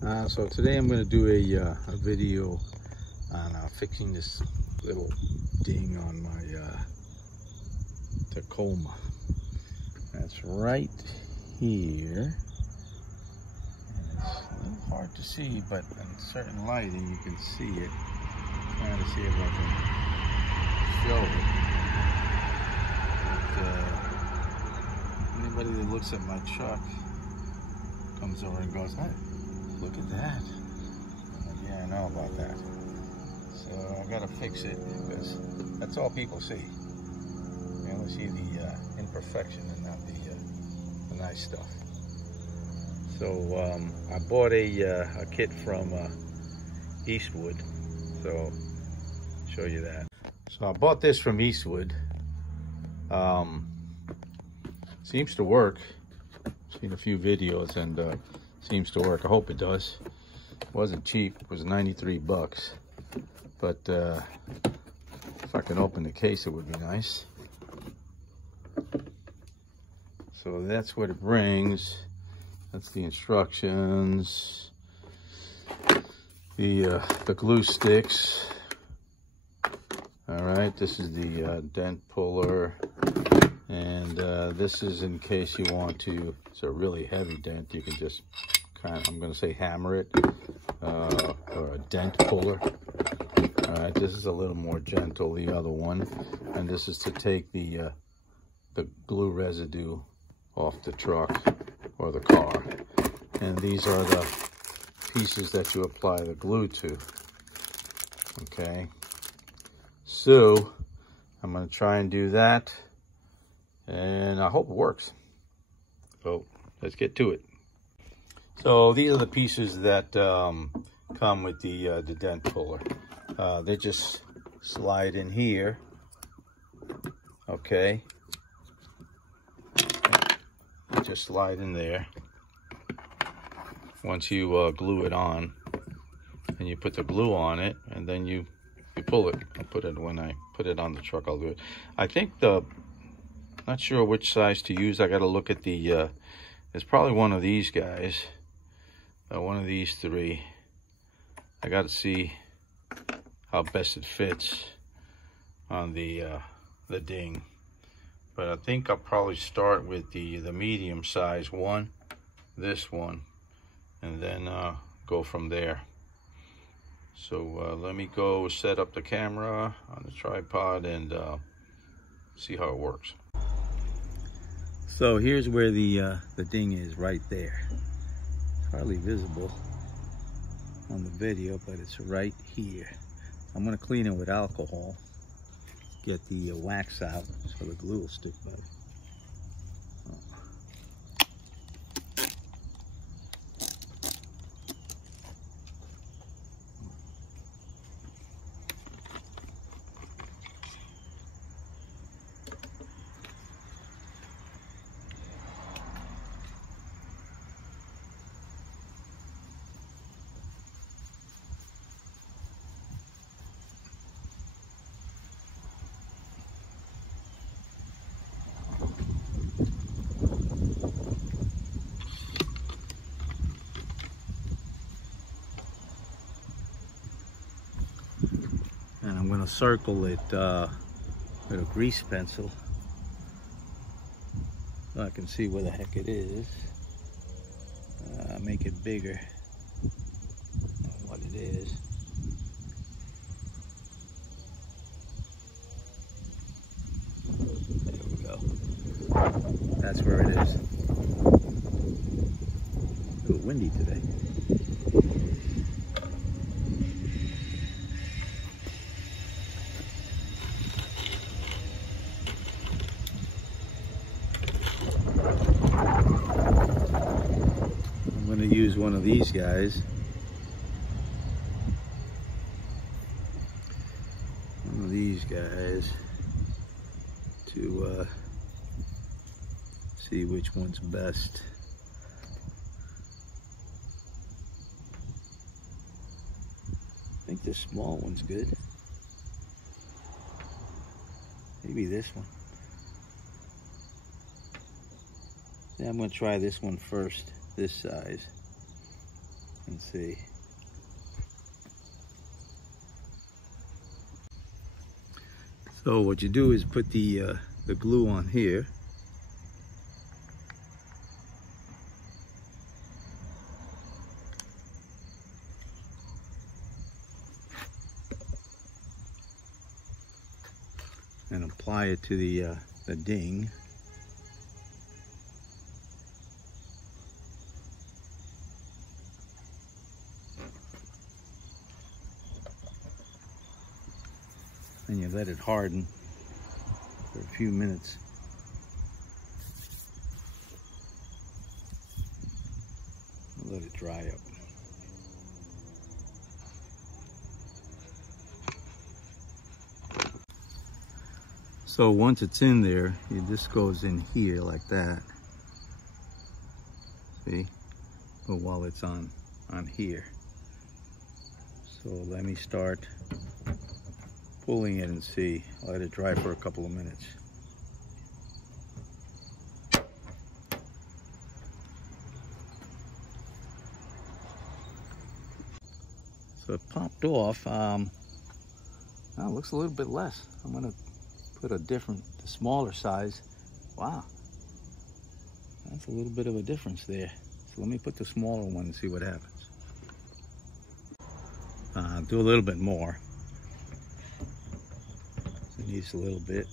So today I'm going to do a video on fixing this little ding on my Tacoma. That's right here. And it's a little hard to see, but in certain lighting you can see it. I'm trying to see if I can show it. But, anybody that looks at my truck comes over and goes, "Hey, look at that." I'm like, yeah, I know about that. So I gotta fix it because that's all people see. They only see the imperfection and not the nice stuff. So I bought a kit from Eastwood. So show you that. So I bought this from Eastwood. Seems to work. Seen a few videos and seems to work. I hope it does. It wasn't cheap. It was 93 bucks. But if I can open the case, it would be nice. So that's what it brings. That's the instructions. The glue sticks. All right, this is the dent puller. And this is in case you want to, it's a really heavy dent, you can just kind of, I'm going to say hammer it, or a dent puller. All right, this is a little more gentle, the other one. And this is to take the glue residue off the truck or the car. And these are the pieces that you apply the glue to. Okay, so I'm going to try and do that. And I hope it works. So let's get to it. So these are the pieces that come with the dent puller. They just slide in here. Okay. They just slide in there. Once you glue it on, and you put the glue on it, and then you pull it. I'll put it when I put it on the truck. I'll do it. I think not sure which size to use. I got to look at the, it's probably one of these guys, one of these three. I got to see how best it fits on the ding. But I think I'll probably start with the medium size one, this one, and then go from there. So let me go set up the camera on the tripod and see how it works. So here's where the ding is, right there. It's hardly visible on the video, but it's right here. I'm gonna clean it with alcohol, get the wax out so the glue will stick better. And I'm going to circle it with a grease pencil so I can see where the heck it is. Make it bigger than what it is. There we go. That's where it is. A little windy today. Use one of these guys. To see which one's best. I think the small one's good. Maybe this one. Yeah, I'm going to try this one first, this size. and see. So what you do is put the glue on here. And apply it to the ding. And you let it harden for a few minutes. Let it dry up. So once it's in there, this goes in here like that. See? But while it's on here. So let me start pulling it and see. I'll let it dry for a couple of minutes. So it popped off. Now it looks a little bit less. I'm gonna put the smaller size. Wow, that's a little bit of a difference there. So let me put the smaller one and see what happens. Do a little bit more. It needs a little bit.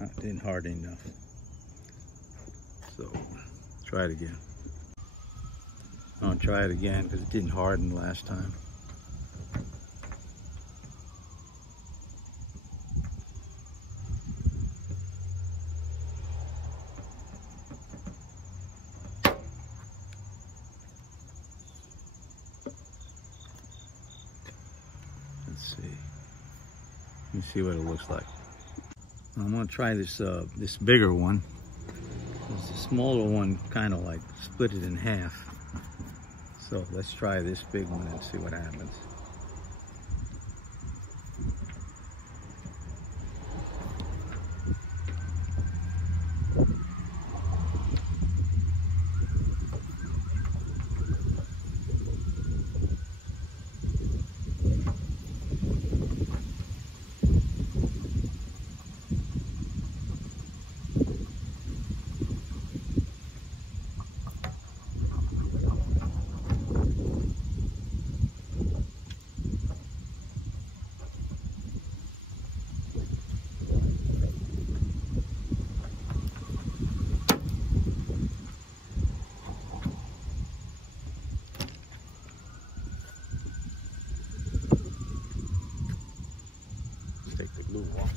It didn't harden enough. So try it again. I'll try it again because it didn't harden last time. Let's see. Let me see what it looks like. I'm gonna try this this bigger one. The smaller one kind of like split it in half. So let's try this big one and see what happens. Take the glue off.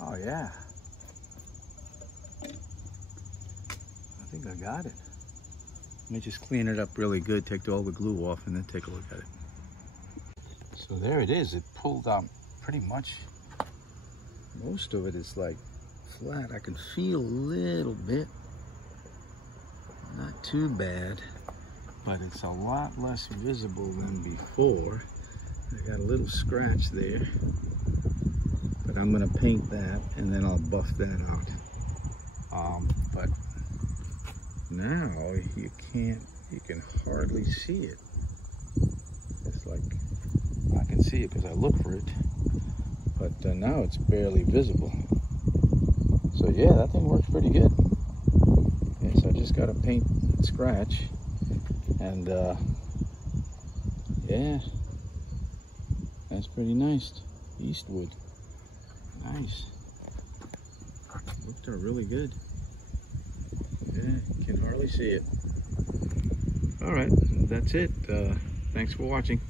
Oh yeah, I think I got it. Let me just clean it up really good, take all the glue off, and then take a look at it. So there it is. It pulled out pretty much. Most of it is like flat. I can feel a little bit. Not too bad, but it's a lot less visible than before. I got a little scratch there. But I'm gonna paint that and then I'll buff that out. But now you can hardly see it. It's like, I can see it because I look for it, but now it's barely visible. So yeah, that thing works pretty good. Yes, I just got to paint and scratch, and yeah, that's pretty nice. Eastwood, nice. Worked out really good. Yeah, can hardly see it. All right, that's it. Thanks for watching.